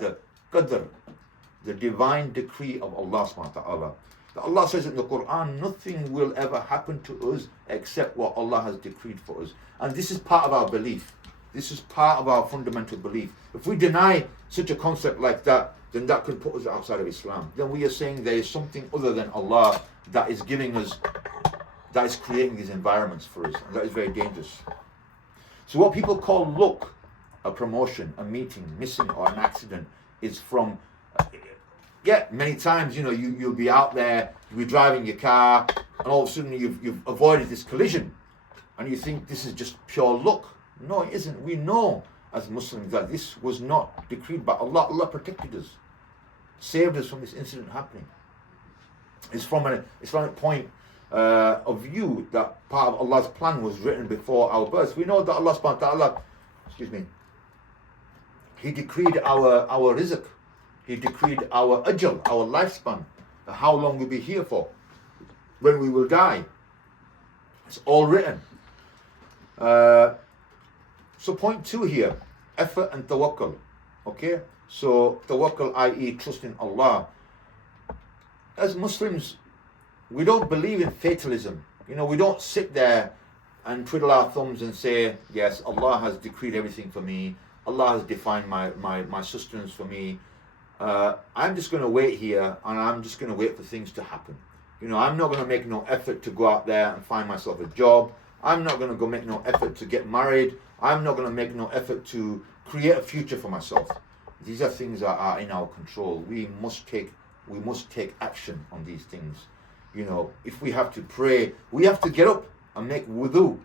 the qadr, the divine decree of Allah subhanahu wa ta'ala. Allah says in the Quran, nothing will ever happen to us except what Allah has decreed for us. And this is part of our belief. This is part of our fundamental belief. If we deny such a concept like that, then that could put us outside of Islam. Then we are saying there is something other than Allah that is giving us, that is creating these environments for us. And that is very dangerous. So what people call luck, a promotion, a meeting, missing, or an accident, is from, many times, you'll be out there, you'll be driving your car, and all of a sudden you've avoided this collision. And you think this is just pure luck. No, it isn't. We know as Muslims that this was not decreed by Allah. Allah protected us, saved us from this incident happening. It's from an Islamic point of view that part of Allah's plan was written before our birth. We know that Allah subhanahu wa ta'ala, He decreed our rizq. He decreed our ajal, our lifespan, how long we'll be here for, when we will die. It's all written. So point 2 here, effort and tawakkul. Okay? So tawakkul, i.e. trust in Allah. As Muslims, we don't believe in fatalism. We don't sit there and twiddle our thumbs and say, yes, Allah has decreed everything for me. Allah has defined my sustenance for me. I'm just going to wait here and I'm just going to wait for things to happen. I'm not going to make no effort to go out there and find myself a job. I'm not going to go make no effort to get married. I'm not going to make no effort to create a future for myself. These are things that are in our control. We must take action on these things. If we have to pray, we have to get up and make wudu.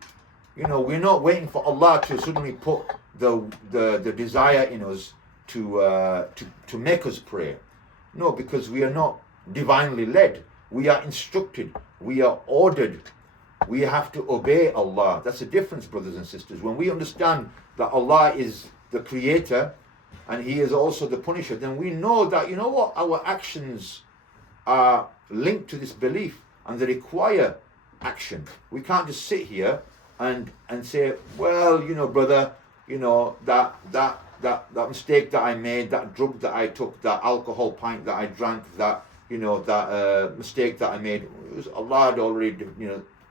We're not waiting for Allah to suddenly put the desire in us to make us pray. No, because we are not divinely led. We are instructed. We are ordered. We have to obey Allah. That's the difference, brothers and sisters. When we understand that Allah is the creator and He is also the punisher, then we know that, our actions are linked to this belief and they require action. We can't just sit here and say, well, brother, that mistake that I made, that drug that I took, that alcohol pint that I drank, that mistake that I made, Allah had already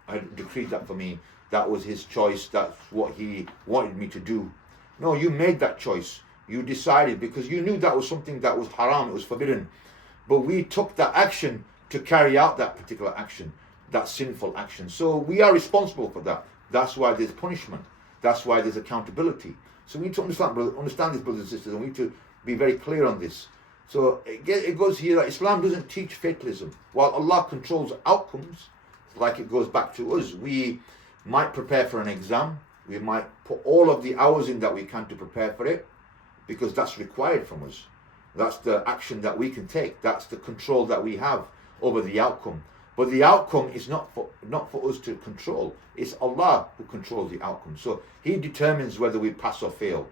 had decreed that for me. That was His choice. That's what He wanted me to do. No, you made that choice. You decided because you knew that was something that was haram, it was forbidden. But we took that action to carry out that particular action, that sinful action. So we are responsible for that. That's why there's punishment. That's why there's accountability. So we need to understand this, brothers and sisters, and we need to be very clear on this. So it goes here that Islam doesn't teach fatalism. While Allah controls outcomes, like it goes back to us, we might prepare for an exam. We might put all of the hours in that we can to prepare for it, because that's required from us. That's the action that we can take. That's the control that we have over the outcome. But the outcome is not for us to control. It's Allah who controls the outcome. So He determines whether we pass or fail.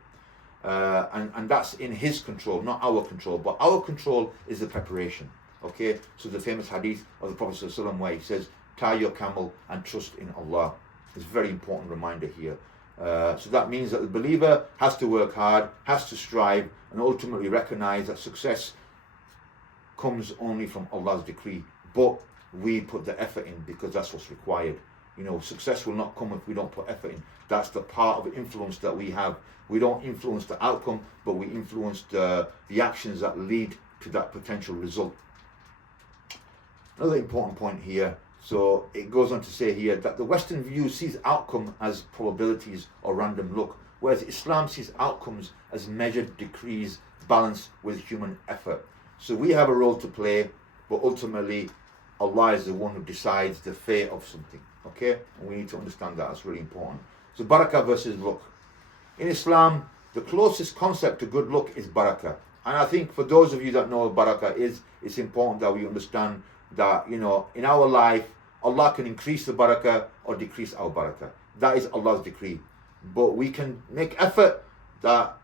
And that's in His control, not our control. But our control is the preparation. Okay? So the famous hadith of the Prophet ﷺ where he says, tie your camel and trust in Allah. It's a very important reminder here. So that means that the believer has to work hard, has to strive, and ultimately recognize that success comes only from Allah's decree. But we put the effort in because that's what's required. Success will not come if we don't put effort in. That's the part of influence that we have. We don't influence the outcome, but we influence the actions that lead to that potential result. Another important point here. So it goes on to say here that the Western view sees outcome as probabilities or random luck, whereas Islam sees outcomes as measured decrees balanced with human effort. So we have a role to play, but ultimately Allah is the one who decides the fate of something. Okay? And we need to understand that. That's really important. So barakah versus luck. In Islam, the closest concept to good luck is barakah. And I think for those of you that know what barakah is, it's important that we understand that, in our life, Allah can increase the barakah or decrease our barakah. That is Allah's decree. But we can make effort that,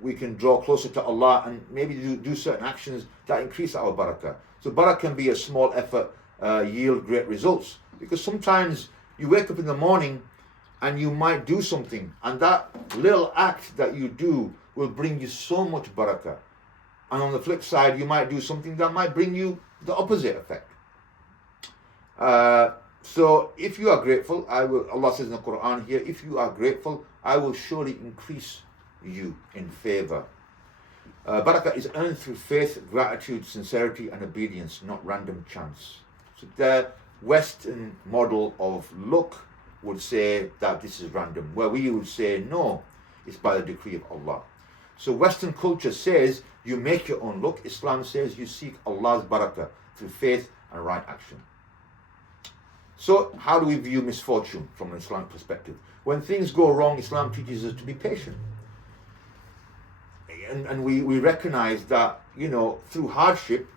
we can draw closer to Allah and maybe do certain actions that increase our barakah. So barakah can be a small effort, yield great results. Because sometimes you wake up in the morning and you might do something, and that little act that you do will bring you so much barakah. And on the flip side, you might do something that might bring you the opposite effect. So if you are grateful, Allah says in the Quran here, if you are grateful, I will surely increase you in favor. Barakah is earned through faith, gratitude, sincerity, and obedience, not random chance. So the Western model of luck would say that this is random, where we would say no, it's by the decree of Allah. So Western culture says you make your own luck. Islam says you seek Allah's barakah through faith and right action. So how do we view misfortune from an Islamic perspective? When things go wrong, Islam teaches us to be patient. And we recognize that, through hardship,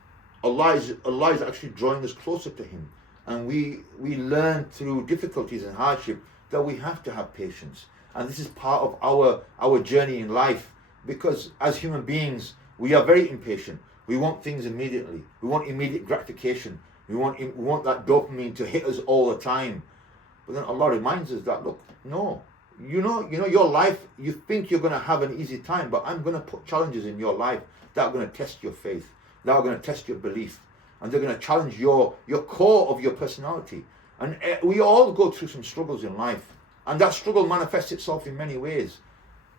Allah is actually drawing us closer to Him. And we learn through difficulties and hardship that we have to have patience. And this is part of our journey in life, because as human beings, we are very impatient. We want things immediately. We want immediate gratification. We want that dopamine to hit us all the time. But then Allah reminds us that, look, no, your life, you think you're going to have an easy time, but I'm going to put challenges in your life that are going to test your faith, that are going to test your belief, and they're going to challenge your core of your personality. And we all go through some struggles in life, and that struggle manifests itself in many ways.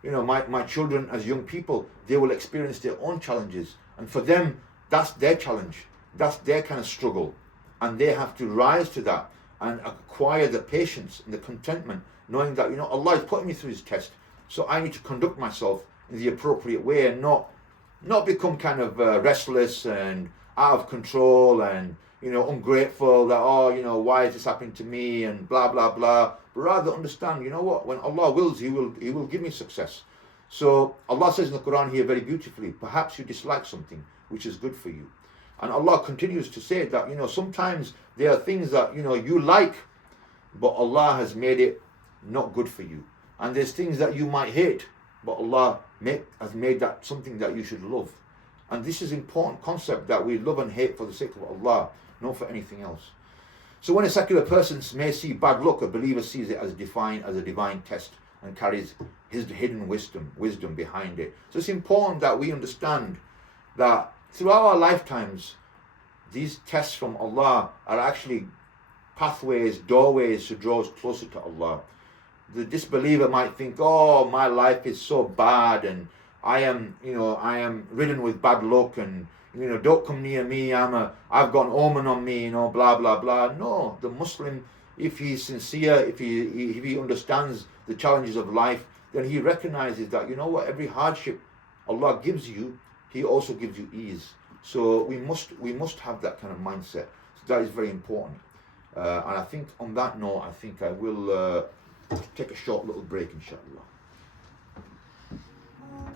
My children as young people, they will experience their own challenges, and for them, that's their challenge, that's their kind of struggle, and they have to rise to that and acquire the patience and the contentment, knowing that Allah is putting me through His test, so I need to conduct myself in the appropriate way and not become kind of restless and out of control and ungrateful that why is this happening to me and blah blah blah, but rather understand what, when Allah wills, He will give me success. So Allah says in the Quran here very beautifully, perhaps you dislike something which is good for you, and Allah continues to say that sometimes there are things that you like, but Allah has made it not good for you, and there's things that you might hate, but Allah has made that something that you should love. And this is an important concept, that we love and hate for the sake of Allah, not for anything else. So when a secular person may see bad luck, a believer sees it as a divine test and carries his hidden wisdom behind it. So it's important that we understand that throughout our lifetimes, these tests from Allah are actually pathways, doorways to draw us closer to Allah. The disbeliever might think, oh, my life is so bad and I am ridden with bad luck, and don't come near me, I've got an omen on me, blah blah blah. No, the Muslim, if he's sincere, if he understands the challenges of life, then he recognizes that every hardship Allah gives you, He also gives you ease. So we must have that kind of mindset. So that is very important. And I think on that note, I think I will take a short little break, inshallah.